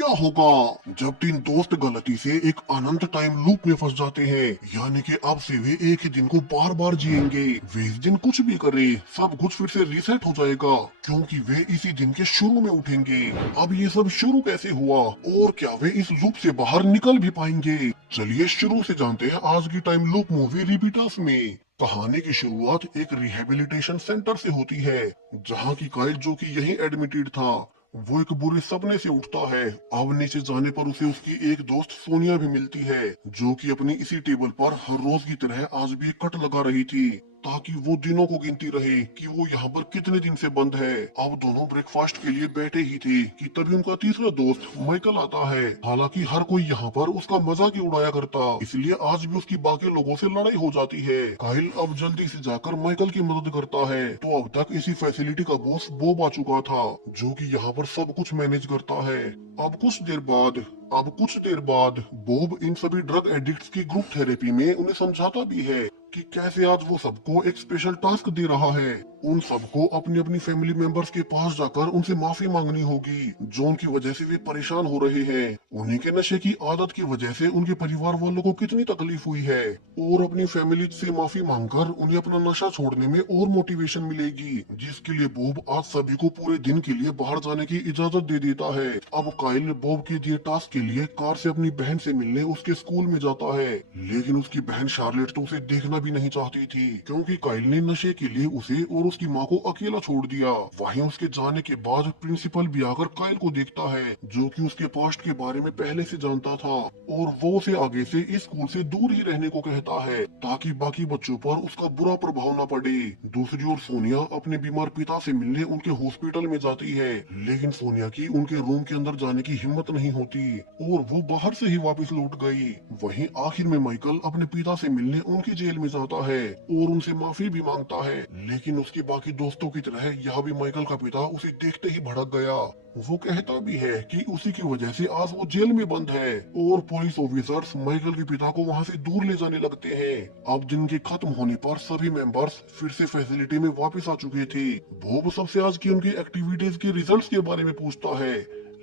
क्या होगा जब तीन दोस्त गलती से एक अनंत टाइम लूप में फंस जाते हैं। यानी कि अब से वे एक ही दिन को बार बार जिएंगे। वे इस दिन कुछ भी करे सब कुछ फिर से रीसेट हो जाएगा, क्योंकि वे इसी दिन के शुरू में उठेंगे। अब ये सब शुरू कैसे हुआ और क्या वे इस लूप से बाहर निकल भी पाएंगे? चलिए शुरू से जानते हैं आज की टाइम लूप मूवी रिपीटर्स में। कहानी की शुरुआत एक रिहेबिलिटेशन सेंटर से होती है, जहाँ की काइल, जो कि यहीं एडमिटेड था, वो एक बुरे सपने से उठता है। अब नीचे जाने पर उसे उसकी एक दोस्त सोनिया भी मिलती है, जो कि अपनी इसी टेबल पर हर रोज की तरह आज भी एक कट लगा रही थी, ताकि वो दिनों को गिनती रहे कि वो यहाँ पर कितने दिन से बंद है। अब दोनों ब्रेकफास्ट के लिए बैठे ही थे कि तभी उनका तीसरा दोस्त माइकल आता है। हालांकि हर कोई यहाँ पर उसका मजाक ही उड़ाया करता, इसलिए आज भी उसकी बाकी लोगों से लड़ाई हो जाती है। काइल अब जल्दी से जाकर माइकल की मदद करता है। तो अब तक इसी फैसिलिटी का बॉस बॉब आ चुका था, जो कि यहाँ पर सब कुछ मैनेज करता है। अब कुछ देर बाद बॉब इन सभी ड्रग एडिक्ट्स की ग्रुप थेरेपी में उन्हें समझाता भी है कि कैसे आज वो सबको एक स्पेशल टास्क दे रहा है। उन सबको अपनी अपनी फैमिली मेंबर्स के पास जाकर उनसे माफी मांगनी होगी, जो उनकी वजह से वे परेशान हो रहे हैं। उन्हीं के नशे की आदत की वजह से उनके परिवार वालों को कितनी तकलीफ हुई है, और अपनी फैमिली से माफी मांगकर उन्हें अपना नशा छोड़ने में और मोटिवेशन मिलेगी, जिसके लिए बॉब आज सभी को पूरे दिन के लिए बाहर जाने की इजाजत दे देता है। अब काइल बॉब के दिए टास्क के लिए कार से अपनी बहन से मिलने उसके स्कूल में जाता है, लेकिन उसकी बहन शार्लेट तो उसे देखना भी नहीं चाहती थी, क्योंकि काइल ने नशे के लिए उसे और उसकी माँ को अकेला छोड़ दिया। वहीं उसके जाने के बाद प्रिंसिपल भी आकर काइल को देखता है, जो कि उसके पास्ट के बारे में पहले से जानता था, और वो उसे आगे से इस स्कूल से दूर ही रहने को कहता है, ताकि बाकी बच्चों पर उसका बुरा प्रभाव न पड़े। दूसरी ओर सोनिया अपने बीमार पिता से मिलने उनके हॉस्पिटल में जाती है, लेकिन सोनिया की उनके रूम के अंदर जाने की हिम्मत नहीं होती, और वो बाहर से ही वापस लौट गई। वहीं आखिर में माइकल अपने पिता से मिलने उनकी जेल में जाता है और उनसे माफी भी मांगता है, लेकिन उसके बाकी दोस्तों की तरह यह भी माइकल का पिता उसे देखते ही भड़क गया। वो कहता भी है कि उसी की वजह से आज वो जेल में बंद है, और पुलिस ऑफिसर्स माइकल के पिता को वहाँ से दूर ले जाने लगते हैं। अब दिन के खत्म होने पर सभी मेंबर्स फिर से फैसिलिटी में वापस आ चुके थे। बॉब सबसे आज की उनकी एक्टिविटीज के रिजल्ट्स के बारे में पूछता है,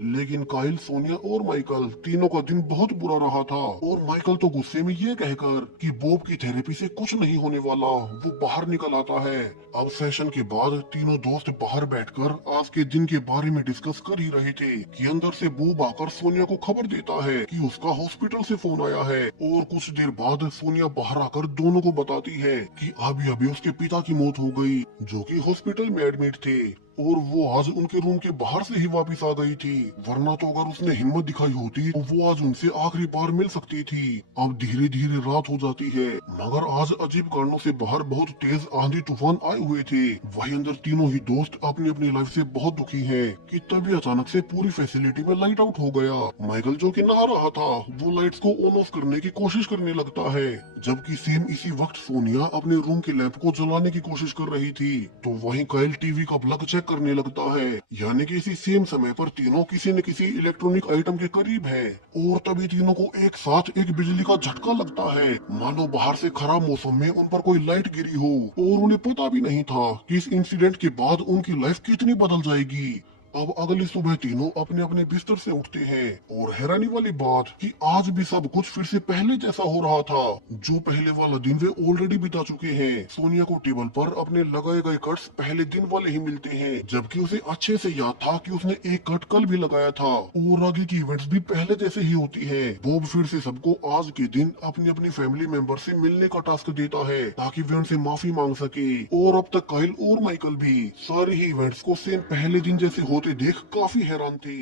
लेकिन काइल, सोनिया और माइकल तीनों का दिन बहुत बुरा रहा था, और माइकल तो गुस्से में ये कहकर कि बॉब की थेरेपी से कुछ नहीं होने वाला, वो बाहर निकल आता है। अब सेशन के बाद तीनों दोस्त बाहर बैठकर आज के दिन के बारे में डिस्कस कर ही रहे थे कि अंदर से बॉब आकर सोनिया को खबर देता है कि उसका हॉस्पिटल से फोन आया है, और कुछ देर बाद सोनिया बाहर आकर दोनों को बताती है कि अभी अभी उसके पिता की मौत हो गई, जो कि हॉस्पिटल में एडमिट थे, और वो आज उनके रूम के बाहर से ही वापस आ गई थी, वरना तो अगर उसने हिम्मत दिखाई होती तो वो आज उनसे आखिरी बार मिल सकती थी। अब धीरे धीरे रात हो जाती है, मगर आज अजीब कारणों से बाहर बहुत तेज आंधी तूफान आए हुए थे। वहीं अंदर तीनों ही दोस्त अपनी अपनी लाइफ से बहुत दुखी हैं कि तभी अचानक से पूरी फैसिलिटी में लाइट आउट हो गया। माइकल, जो कि नहा रहा था, वो लाइट्स को ऑन ऑफ करने की कोशिश करने लगता है, जबकि सेम इसी वक्त सोनिया अपने रूम के लैंप को जलाने की कोशिश कर रही थी। तो वहीं काइल टीवी का प्लग चेक करने लगता है, यानी कि इसी सेम समय पर तीनों किसी न किसी इलेक्ट्रॉनिक आइटम के करीब हैं, और तभी तीनों को एक साथ एक बिजली का झटका लगता है, मानो बाहर से खराब मौसम में उन पर कोई लाइट गिरी हो, और उन्हें पता भी नहीं था कि इस इंसिडेंट के बाद उनकी लाइफ कितनी बदल जाएगी। अब अगली सुबह तीनों अपने अपने बिस्तर से उठते हैं, और हैरानी वाली बात कि आज भी सब कुछ फिर से पहले जैसा हो रहा था, जो पहले वाला दिन वे ऑलरेडी बिता चुके हैं। सोनिया को टेबल पर अपने लगाए गए कट्स पहले दिन वाले ही मिलते हैं, जबकि उसे अच्छे से याद था कि उसने एक कट कल भी लगाया था, और आगे की इवेंट्स भी पहले जैसे ही होती है। बॉब फिर से सबको आज के दिन अपनी अपनी फैमिली मेंबर से मिलने का टास्क देता है, ताकि वे उनसे माफी मांग सके। और अब तक काइल और माइकल भी सारे ही इवेंट्स को सेम पहले दिन जैसे होते देख काफी हैरान थे।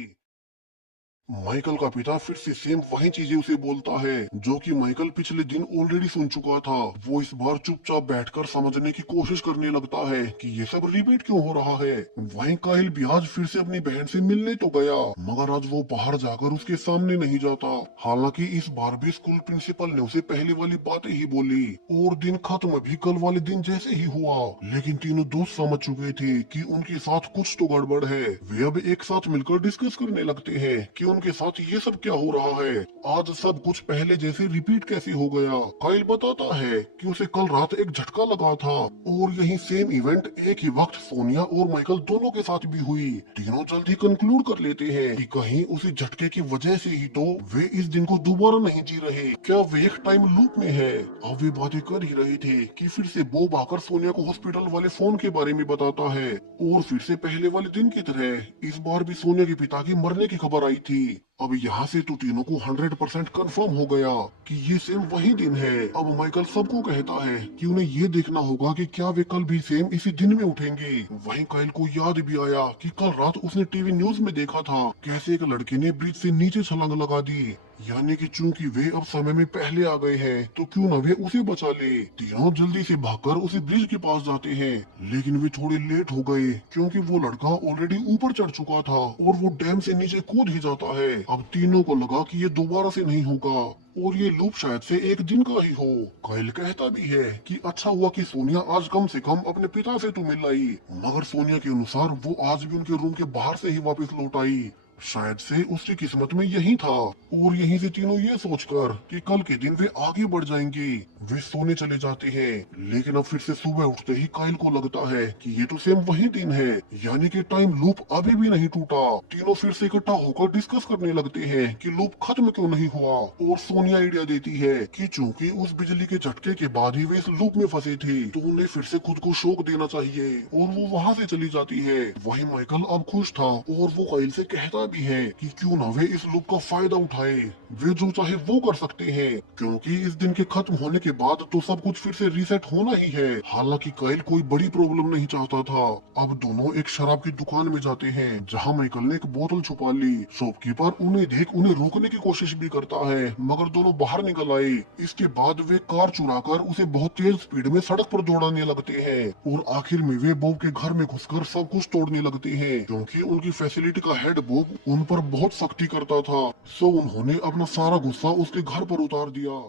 माइकल का पिता फिर से सेम वही चीजें उसे बोलता है, जो कि माइकल पिछले दिन ऑलरेडी सुन चुका था। वो इस बार चुपचाप बैठकर समझने की कोशिश करने लगता है कि ये सब रिपीट क्यों हो रहा है। वहीं काहिल भी आज फिर से अपनी बहन से मिलने तो गया, मगर आज वो बाहर जाकर उसके सामने नहीं जाता। हालांकि इस बार भी स्कूल प्रिंसिपल ने उसे पहले वाली बातें ही बोली, और दिन खत्म भी कल वाले दिन जैसे ही हुआ। लेकिन तीनों दोस्त समझ चुके थे कि उनके साथ कुछ तो गड़बड़ है। वे अब एक साथ मिलकर डिस्कस करने लगते हैं कि उनके साथ ये सब क्या हो रहा है? आज सब कुछ पहले जैसे रिपीट कैसे हो गया? काइल बताता है कि उसे कल रात एक झटका लगा था और यही सेम इवेंट एक ही वक्त सोनिया और माइकल दोनों के साथ भी हुई। तीनों जल्द ही कंक्लूड कर लेते हैं कि कहीं उसी झटके की वजह से ही तो वे इस दिन को दोबारा नहीं जी रहे। क्या वे एक टाइम लूप में है? अब वे बातें कर ही रहे थे कि फिर से बॉब आकर सोनिया को हॉस्पिटल वाले फोन के बारे में बताता है और फिर से पहले वाले दिन की तरह इस बार भी सोनिया के पिता की मरने की खबर आई थी। अब यहाँ से तो तीनों को 100% कंफर्म हो गया कि ये सेम वही दिन है। अब माइकल सबको कहता है कि उन्हें ये देखना होगा कि क्या वे कल भी सेम इसी दिन में उठेंगे। वहीं काइल को याद भी आया कि कल रात उसने टीवी न्यूज में देखा था कैसे एक लड़के ने ब्रिज से नीचे छलांग लगा दी। यानी कि चूंकि वे अब समय में पहले आ गए हैं तो क्यों न वे उसे बचा ले। तीनों जल्दी से भागकर उसी ब्रिज के पास जाते हैं, लेकिन वे थोड़े लेट हो गए क्योंकि वो लड़का ऑलरेडी ऊपर चढ़ चुका था और वो डैम से नीचे कूद ही जाता है। अब तीनों को लगा कि ये दोबारा से नहीं होगा और ये लूप शायद से एक दिन का ही हो। काइल कहता भी है कि अच्छा हुआ कि सोनिया आज कम से कम अपने पिता से तो मिल आई, मगर सोनिया के अनुसार वो आज भी उनके रूम के बाहर से ही वापस लौट आई। शायद से उसकी किस्मत में यही था और यहीं से तीनों ये सोचकर कि कल के दिन वे आगे बढ़ जाएंगे वे सोने चले जाते हैं। लेकिन अब फिर से सुबह उठते ही काइल को लगता है कि ये तो सेम वही दिन है, यानी कि टाइम लूप अभी भी नहीं टूटा। तीनों फिर से इकट्ठा होकर डिस्कस करने लगते हैं कि लूप खत्म क्यों नहीं हुआ और सोनिया आइडिया देती है कि चूंकि उस बिजली के झटके के बाद ही वे इस लूप में फंसे थे तो उन्हें फिर से खुद को शौक देना चाहिए और वो वहाँ से चली जाती है। वही माइकल अब खुश था और वो काइल से कहता भी है कि क्यों ना वे इस लूप का फायदा उठाए, वे जो चाहे वो कर सकते हैं क्योंकि इस दिन के खत्म होने के बाद तो सब कुछ फिर से रीसेट होना ही है। हालांकि काइल कोई बड़ी प्रॉब्लम नहीं चाहता था। अब दोनों एक शराब की दुकान में जाते हैं जहां माइकल ने एक बोतल छुपा ली। शॉपकीपर उन्हें देख उन्हें रोकने की कोशिश भी करता है मगर दोनों बाहर निकल आए। इसके बाद वे कार चुराकर उसे बहुत तेज स्पीड में सड़क पर दौड़ाने लगते हैं और आखिर में वे बॉब के घर में घुसकर सब कुछ तोड़ने लगते हैं क्योंकि उनकी फैसिलिटी का हेड बॉब उन पर बहुत सख्ती करता था। सो उन्होंने अपना सारा गुस्सा उसके घर पर उतार दिया।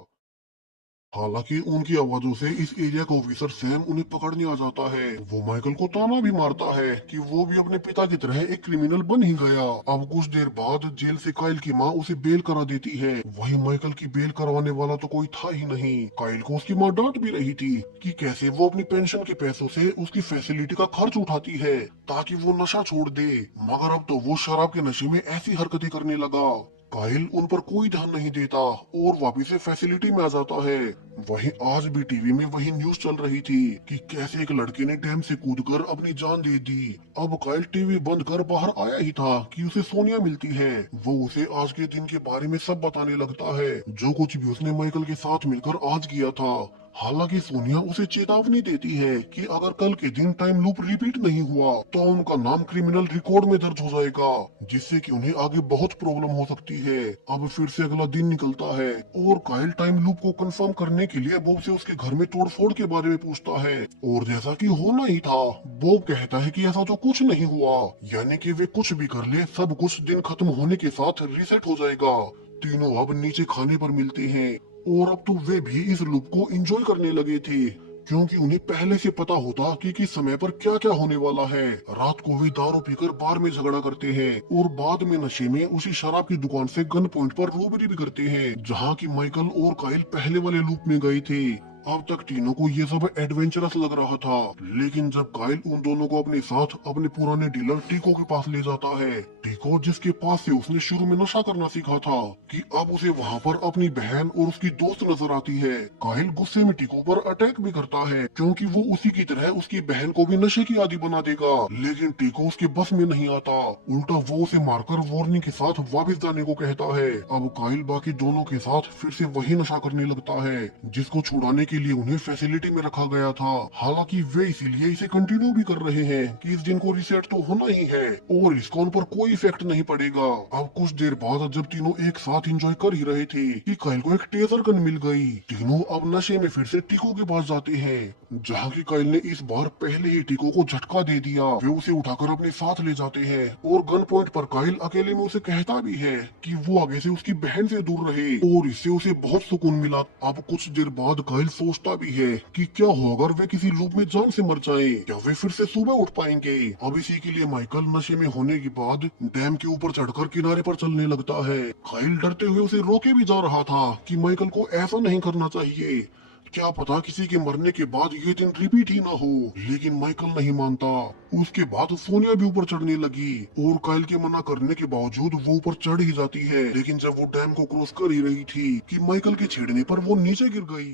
हालांकि उनकी आवाजों से इस एरिया का ऑफिसर सैम उन्हें पकड़ने आ जाता है। वो माइकल को ताना भी मारता है कि वो भी अपने पिता की तरह एक क्रिमिनल बन ही गया। अब कुछ देर बाद जेल से काइल की माँ उसे बेल करा देती है। वही माइकल की बेल करवाने वाला तो कोई था ही नहीं। काइल को उसकी माँ डांट भी रही थी कि कैसे वो अपनी पेंशन के पैसों से उसकी फैसिलिटी का खर्च उठाती है ताकि वो नशा छोड़ दे, मगर अब तो वो शराब के नशे में ऐसी हरकतें करने लगा। काइल उन पर कोई ध्यान नहीं देता और वापिस से फैसिलिटी में आ जाता है। वहीं आज भी टीवी में वही न्यूज चल रही थी कि कैसे एक लड़के ने डैम से कूदकर अपनी जान दे दी। अब काइल टीवी बंद कर बाहर आया ही था कि उसे सोनिया मिलती है। वो उसे आज के दिन के बारे में सब बताने लगता है, जो कुछ भी उसने माइकल के साथ मिलकर आज किया था। हालांकि सोनिया उसे चेतावनी देती है कि अगर कल के दिन टाइम लूप रिपीट नहीं हुआ तो उनका नाम क्रिमिनल रिकॉर्ड में दर्ज हो जाएगा, जिससे कि उन्हें आगे बहुत प्रॉब्लम हो सकती है। अब फिर से अगला दिन निकलता है और काइल टाइम लूप को कंफर्म करने के लिए बॉब से उसके घर में तोड़फोड़ के बारे में पूछता है और जैसा कि होना ही था, बॉब कहता है कि ऐसा तो कुछ नहीं हुआ, यानी कि वे कुछ भी कर ले सब कुछ दिन खत्म होने के साथ रीसेट हो जाएगा। तीनों अब नीचे खाने पर मिलते हैं और अब तो वे भी इस लूप को एंजॉय करने लगे थे क्योंकि उन्हें पहले से पता होता कि किस समय पर क्या क्या होने वाला है। रात को वे दारू पीकर बार में झगड़ा करते हैं और बाद में नशे में उसी शराब की दुकान से गन पॉइंट पर रोबरी भी करते हैं जहाँ की माइकल और काइल पहले वाले लूप में गए थे। अब तक तीनों को ये सब एडवेंचरस लग रहा था, लेकिन जब काइल उन दोनों को अपने साथ अपने पुराने डीलर टीको के पास ले जाता है, टीको जिसके पास से उसने शुरू में नशा करना सीखा था, कि अब उसे वहाँ पर अपनी बहन और उसकी दोस्त नजर आती है। काइल गुस्से में टीको पर अटैक भी करता है क्योंकि वो उसी की तरह उसकी बहन को भी नशे की आदी बना देगा, लेकिन टीको उसके बस में नहीं आता। उल्टा वो उसे मारकर वार्निंग के साथ वापस जाने को कहता है। अब काइल बाकी दोनों के साथ फिर से वही नशा करने लगता है जिसको छुड़ाने के लिए उन्हें फैसिलिटी में रखा गया था। हालांकि वे इसीलिए इसे कंटिन्यू भी कर रहे हैं कि इस दिन को रीसेट तो होना ही है और इसका उन पर कोई इफेक्ट नहीं पड़ेगा। अब कुछ देर बाद जब तीनों एक साथ एंजॉय कर ही रहे थे कि काइल को एक टेजर गन मिल गई। तीनों अब नशे में फिर से टीको के पास जाते हैं जहाँ की काइल ने इस बार पहले ही टीको को झटका दे दिया। वे उसे उठाकर अपने साथ ले जाते हैं और गन पॉइंट पर काइल अकेले में उसे कहता भी है कि वो आगे से उसकी बहन से दूर रहे और इससे उसे बहुत सुकून मिला। अब कुछ देर बाद काइल सोचता भी है कि क्या हो अगर वे किसी लूप में जान से मर जाएं, क्या वे फिर से सुबह उठ पाएंगे। अब इसी के लिए माइकल नशे में होने के बाद डैम के ऊपर चढ़कर किनारे पर चलने लगता है। काइल डरते हुए उसे रोके भी जा रहा था कि माइकल को ऐसा नहीं करना चाहिए, क्या पता किसी के मरने के बाद ये दिन रिपीट ही ना हो। लेकिन माइकल नहीं मानता। उसके बाद सोनिया भी ऊपर चढ़ने लगी और काइल के मना करने के बावजूद वो ऊपर चढ़ ही जाती है। लेकिन जब वो डैम को क्रॉस कर ही रही थी कि माइकल के छेड़ने पर वो नीचे गिर गई।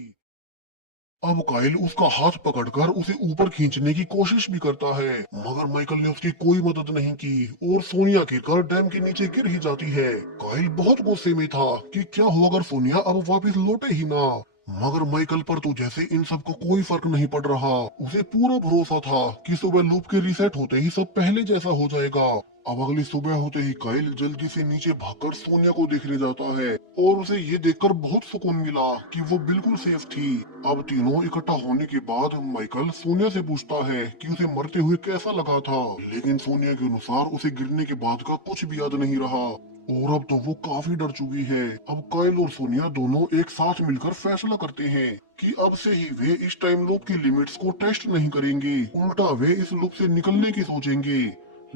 अब काइल उसका हाथ पकड़कर उसे ऊपर खींचने की कोशिश भी करता है, मगर माइकल ने उसकी कोई मदद नहीं की और सोनिया गिरकर डैम के नीचे गिर ही जाती है। काइल बहुत गुस्से में था कि क्या हो अगर सोनिया अब वापस लौटे ही ना। मगर माइकल पर तो जैसे इन सब को कोई फर्क नहीं पड़ रहा। उसे पूरा भरोसा था कि सुबह लूप के रीसेट होते ही सब पहले जैसा हो जाएगा। अब अगली सुबह होते ही काइल जल्दी से नीचे भागकर सोनिया को देखने जाता है और उसे ये देखकर बहुत सुकून मिला कि वो बिल्कुल सेफ थी। अब तीनों इकट्ठा होने के बाद माइकल सोनिया से पूछता है कि उसे मरते हुए कैसा लगा था, लेकिन सोनिया के अनुसार उसे गिरने के बाद का कुछ भी याद नहीं रहा और अब तो वो काफी डर चुकी है। अब काइल और सोनिया दोनों एक साथ मिलकर फैसला करते हैं कि अब से ही वे इस टाइम लूप की लिमिट्स को टेस्ट नहीं करेंगे, उल्टा वे इस लूप से निकलने की सोचेंगे।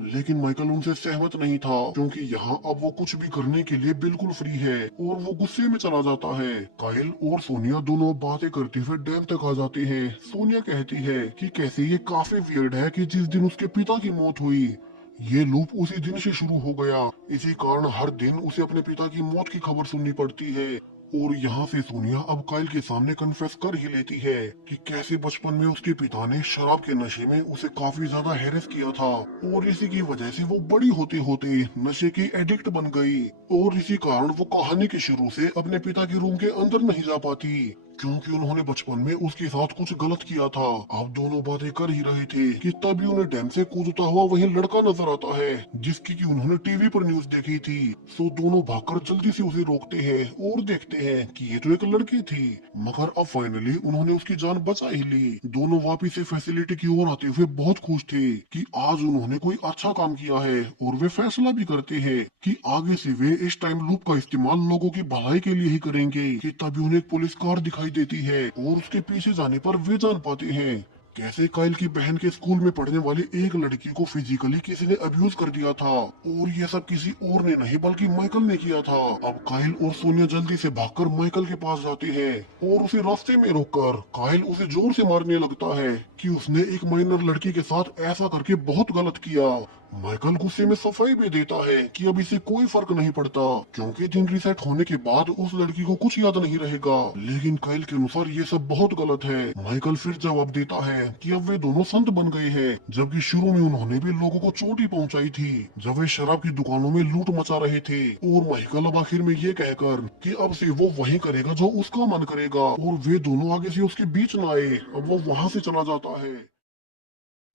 लेकिन माइकल उनसे सहमत नहीं था क्योंकि यहाँ अब वो कुछ भी करने के लिए बिल्कुल फ्री है और वो गुस्से में चला जाता है। काइल और सोनिया दोनों बातें करते हुए डैम तक आ जाते हैं। सोनिया कहती है कि कैसे ये काफी वियर्ड है कि जिस दिन उसके पिता की मौत हुई ये लूप उसी दिन से शुरू हो गया। इसी कारण हर दिन उसे अपने पिता की मौत की खबर सुननी पड़ती है। और यहाँ से सोनिया अब काइल के सामने कन्फेस कर ही लेती है कि कैसे बचपन में उसके पिता ने शराब के नशे में उसे काफी ज्यादा हैरेस किया था और इसी की वजह से वो बड़ी होते होते नशे की एडिक्ट बन गई। और इसी कारण वो कहानी के शुरू से अपने पिता के रूम के अंदर नहीं जा पाती क्योंकि उन्होंने बचपन में उसके साथ कुछ गलत किया था। अब दोनों बातें कर ही रहे थे कि तभी उन्हें डैम से कूदता हुआ वही लड़का नजर आता है जिसकी कि उन्होंने टीवी पर न्यूज देखी थी। सो दोनों भागकर जल्दी से उसे रोकते हैं और देखते हैं कि ये तो एक लड़की थी, मगर अब फाइनली उन्होंने उसकी जान बचा ही ली। दोनों वापिस से फैसिलिटी की ओर आते हुए बहुत खुश थे कि आज उन्होंने कोई अच्छा काम किया है और वे फैसला भी करते हैं कि आगे से वे इस टाइम लूप का इस्तेमाल लोगों की भलाई के लिए ही करेंगे। कि तभी उन्हें एक पुलिस कार दिखाई देती है और उसके पीछे जाने पर वे जान पाते हैं कैसे काइल की बहन के स्कूल में पढ़ने वाली एक लड़की को फिजिकली किसी ने अब्यूज कर दिया था और ये सब किसी और ने नहीं बल्कि माइकल ने किया था। अब काइल और सोनिया जल्दी से भागकर माइकल के पास जाते हैं और उसे रास्ते में रोककर काइल उसे जोर से मारने लगता है कि उसने एक माइनर लड़की के साथ ऐसा करके बहुत गलत किया। माइकल गुस्से में सफाई भी देता है कि अब इसे कोई फर्क नहीं पड़ता क्योंकि दिन रिसेट होने के बाद उस लड़की को कुछ याद नहीं रहेगा। लेकिन काइल के अनुसार ये सब बहुत गलत है। माइकल फिर जवाब देता है कि अब वे दोनों संत बन गए हैं, जबकि शुरू में उन्होंने भी लोगों को चोटी पहुंचाई थी जब वे शराब की दुकानों में लूट मचा रहे थे। और माइकल अब आखिर में ये कहकर कि अब से वो वही करेगा जो उसका मन करेगा और वे दोनों आगे से उसके बीच न आए, अब वो वहाँ से चला जाता है।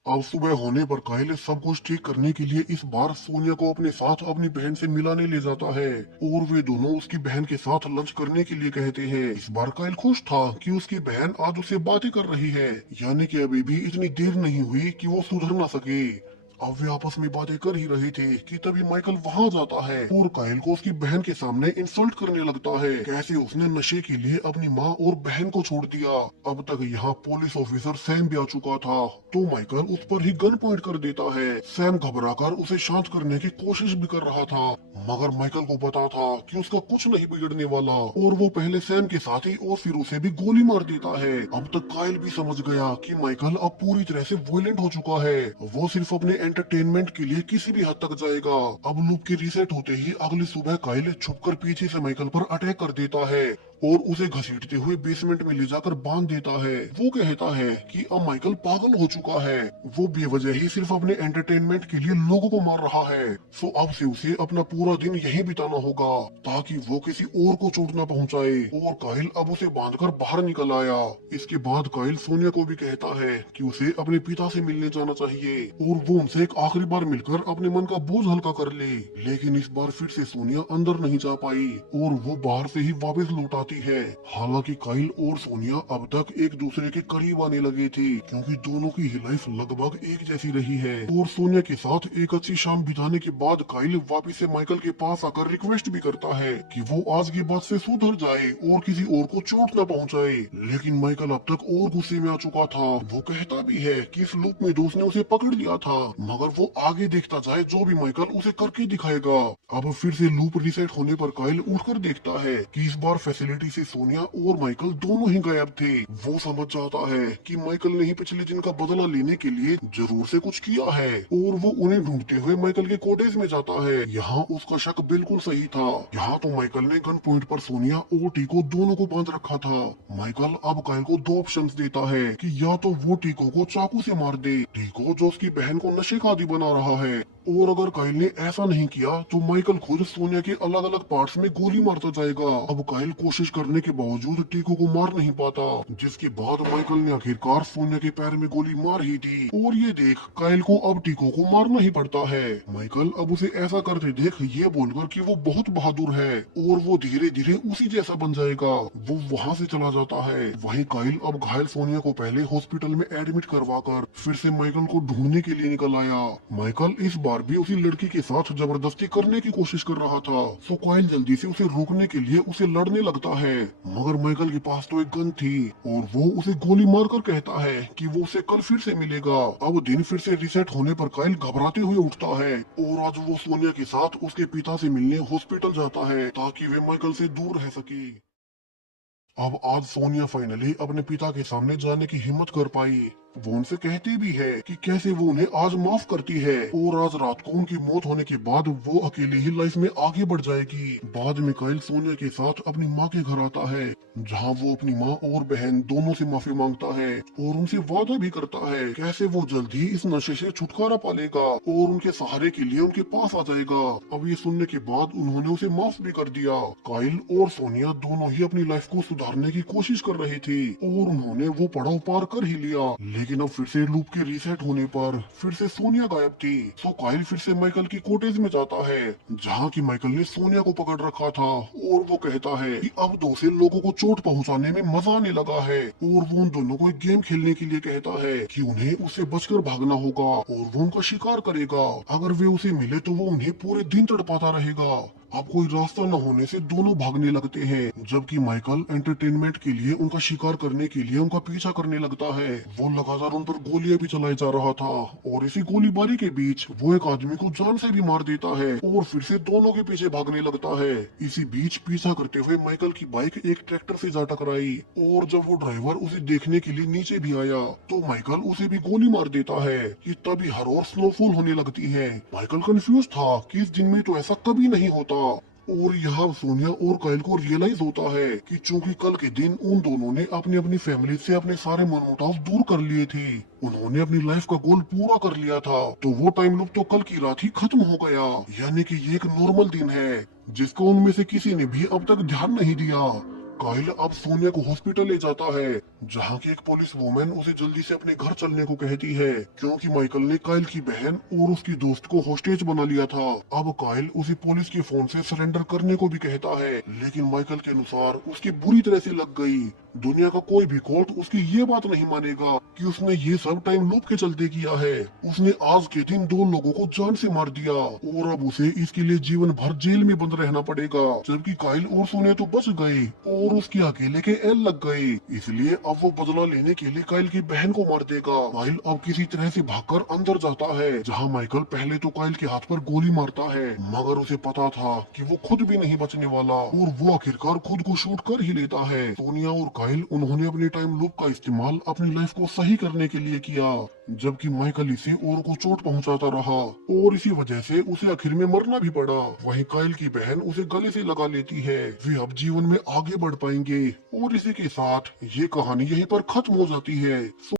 अब सुबह होने पर काइल सब कुछ ठीक करने के लिए इस बार सोनिया को अपने साथ अपनी बहन से मिलाने ले जाता है और वे दोनों उसकी बहन के साथ लंच करने के लिए कहते हैं। इस बार काइल खुश था कि उसकी बहन आज उससे बातें कर रही है, यानी कि अभी भी इतनी देर नहीं हुई कि वो सुधर ना सके। अब वे आपस में बातें कर ही रहे थे कि तभी माइकल वहां जाता है और काइल को उसकी बहन के सामने इंसल्ट करने लगता है कैसे उसने नशे के लिए अपनी माँ और बहन को छोड़ दिया। अब तक यहाँ पुलिस ऑफिसर सैम भी आ चुका था तो माइकल उस पर ही गन पॉइंट कर देता है। सैम घबराकर उसे शांत करने की कोशिश भी कर रहा था, मगर माइकल को पता था कि उसका कुछ नहीं बिगड़ने वाला और वो पहले सैम के साथ ही और फिर उसे भी गोली मार देता है। अब तक काइल भी समझ गया कि माइकल अब पूरी तरह से वॉयलेंट हो चुका है, वो सिर्फ अपने एंटरटेनमेंट के लिए किसी भी हद तक जाएगा। अब लूप के रीसेट होते ही अगली सुबह काइल छुपकर पीछे से माइकल पर अटैक कर देता है और उसे घसीटते हुए बेसमेंट में ले जाकर बांध देता है। वो कहता है कि अब माइकल पागल हो चुका है, वो बेवजह ही सिर्फ अपने एंटरटेनमेंट के लिए लोगों को मार रहा है। सो अब से उसे अपना पूरा दिन यहीं बिताना होगा ताकि वो किसी और को चोट न पहुंचाए। और काइल अब उसे बांधकर बाहर निकल आया। इसके बाद काइल सोनिया को भी कहता है कि उसे अपने पिता से मिलने जाना चाहिए और वो उनसे एक आखिरी बार मिलकर अपने मन का बोझ हल्का कर ले। लेकिन इस बार फिर से सोनिया अंदर नहीं जा पाई और वो बाहर से ही वापस लौट आती जाती है। हालांकि काइल और सोनिया अब तक एक दूसरे के करीब आने लगे थे, क्योंकि दोनों की ही लाइफ लगभग एक जैसी रही है। और सोनिया के साथ एक अच्छी शाम बिताने के बाद काइल वापिस से माइकल के पास आकर रिक्वेस्ट भी करता है कि वो आज की बात से सुधर जाए और किसी और को चोट न पहुंचाए। लेकिन माइकल अब तक और गुस्से में आ चुका था। वो कहता भी है कि इस लूप में दोस्त ने उसे पकड़ लिया था, मगर वो आगे देखता जाए जो भी माइकल उसे करके दिखाएगा। अब फिर से लूप रिसेट होने पर काइल उठकर देखता है कि इस बार फैसिलिटी से सोनिया और माइकल दोनों ही गायब थे। वो समझ जाता है कि माइकल ने ही पिछले दिन का बदला लेने के लिए जरूर से कुछ किया है, और वो उन्हें ढूंढते हुए माइकल के कॉटेज में जाता है। यहाँ उसका शक बिल्कुल सही था। यहाँ तो माइकल ने गन पॉइंट पर सोनिया और टीको दोनों को बांध रखा था। माइकल अब काइल को दो ऑप्शंस देता है कि या तो वो टीको को चाकू से मार दे, टीको जो उसकी बहन को नशे का आदी बना रहा है, और अगर काइल ने ऐसा नहीं किया तो माइकल खुद सोनिया के अलग अलग पार्ट्स में गोली मारता जाएगा। अब काइल कोशिश करने के बावजूद टीको को मार नहीं पाता, जिसके बाद माइकल ने आखिरकार सोनिया के पैर में गोली मार ही दी। और ये देख काइल को अब टीको को मारना ही पड़ता है। माइकल अब उसे ऐसा करते देख ये बोलकर कि वो बहुत बहादुर है और वो धीरे धीरे उसी जैसा बन जाएगा, वो वहाँ से चला जाता है। वहीं काइल अब घायल सोनिया को पहले हॉस्पिटल में एडमिट करवाकर फिर से माइकल को ढूंढने के लिए निकल आया। माइकल इस बार भी उसी लड़की के साथ जबरदस्ती करने की कोशिश कर रहा था, सो काइल जल्दी से उसे रोकने के लिए उसे लड़ने लगता है, मगर माइकल के पास तो एक गन थी और वो उसे गोली मारकर कहता है कि वो उसे कल फिर से मिलेगा। अब दिन फिर से रिसेट होने पर काइल घबराते हुए उठता है और आज वो सोनिया के साथ उसके पिता से मिलने हॉस्पिटल जाता है ताकि वे माइकल से दूर रह सके। अब आज सोनिया फाइनली अपने पिता के सामने जाने की हिम्मत कर पाई। वो उनसे कहती भी है कि कैसे वो उन्हें आज माफ करती है, और आज रात को उनकी मौत होने के बाद वो अकेले ही लाइफ में आगे बढ़ जाएगी। बाद में काइल सोनिया के साथ अपनी माँ के घर आता है, जहाँ वो अपनी माँ और बहन दोनों से माफी मांगता है और उनसे वादा भी करता है कैसे वो जल्द ही इस नशे से छुटकारा पालेगा और उनके सहारे के लिए उनके पास आ जाएगा। अब ये सुनने के बाद उन्होंने उसे माफ भी कर दिया। काइल और सोनिया दोनों ही अपनी लाइफ को सुधारने की कोशिश कर रहे थे और उन्होंने वो पड़ाव पार कर ही लिया। लेकिन अब फिर से लूप के रीसेट होने पर फिर से सोनिया गायब थी। सो काइल फिर से माइकल की कॉटेज में जाता है, जहाँ की माइकल ने सोनिया को पकड़ रखा था, और वो कहता है कि अब दो से लोगों को चोट पहुंचाने में मजा आने लगा है, और वो उन दोनों को एक गेम खेलने के लिए कहता है कि उन्हें उससे बचकर भागना होगा और वो उनका शिकार करेगा। अगर वे उसे मिले तो वो उन्हें पूरे दिन तड़पाता रहेगा। अब कोई रास्ता न होने से दोनों भागने लगते हैं, जबकि माइकल एंटरटेनमेंट के लिए उनका शिकार करने के लिए उनका पीछा करने लगता है। वो लगातार उन पर गोलियां भी चलाए जा रहा था और इसी गोलीबारी के बीच वो एक आदमी को जान से भी मार देता है और फिर से दोनों के पीछे भागने लगता है। इसी बीच पीछा करते हुए माइकल की बाइक एक ट्रैक्टर से जा टकराई, और जब वो ड्राइवर उसे देखने के लिए नीचे भी आया तो माइकल उसे भी गोली मार देता है कि तभी हर ओर स्नोफॉल होने लगती है। माइकल कंफ्यूज था कि इस दिन में तो ऐसा कभी नहीं होता। और यहाँ सोनिया और काइल को रियलाइज होता है कि चूंकि कल के दिन उन दोनों ने अपनी अपनी फैमिली से अपने सारे मनमुटाव दूर कर लिए थे, उन्होंने अपनी लाइफ का गोल पूरा कर लिया था, तो वो टाइम लूप तो कल की रात ही खत्म हो गया। यानी कि ये एक नॉर्मल दिन है जिसको उनमें से किसी ने भी अब तक ध्यान नहीं दिया। काइल अब सोनिया को हॉस्पिटल ले जाता है, जहाँ की एक पुलिस वुमेन उसे जल्दी से अपने घर चलने को कहती है, क्योंकि माइकल ने काइल की बहन और उसकी दोस्त को हॉस्टेज बना लिया था। अब काइल उसे पुलिस के फोन से सरेंडर करने को भी कहता है, लेकिन माइकल के अनुसार उसकी बुरी तरह से लग गई। दुनिया का कोई भी कोर्ट उसकी ये बात नहीं मानेगा कि उसने ये सब टाइम लूप के चलते किया है। उसने आज के दिन दो लोगों को जान से मार दिया और अब उसे इसके लिए जीवन भर जेल में बंद रहना पड़ेगा, जबकि काइल और सोनिया तो बच गए और उसके अकेले के एल लग गए। इसलिए अब वो बदला लेने के लिए काइल की बहन को मार देगा। काइल अब किसी तरह से भागकर अंदर जाता है, जहाँ माइकल पहले तो काइल के हाथ पर गोली मारता है, मगर उसे पता था कि वो खुद भी नहीं बचने वाला और वो आखिरकार खुद को शूट कर ही लेता है। सोनिया और काइल उन्होंने अपने टाइम लूप का इस्तेमाल अपनी लाइफ को सही करने के लिए किया, जबकि माइकल इसे और को चोट पहुंचाता रहा और इसी वजह से उसे आखिर में मरना भी पड़ा। वहीं काइल की बहन उसे गले से लगा लेती है। वे अब जीवन में आगे बढ़ पाएंगे और इसी के साथ ये कहानी यहीं पर खत्म हो जाती है।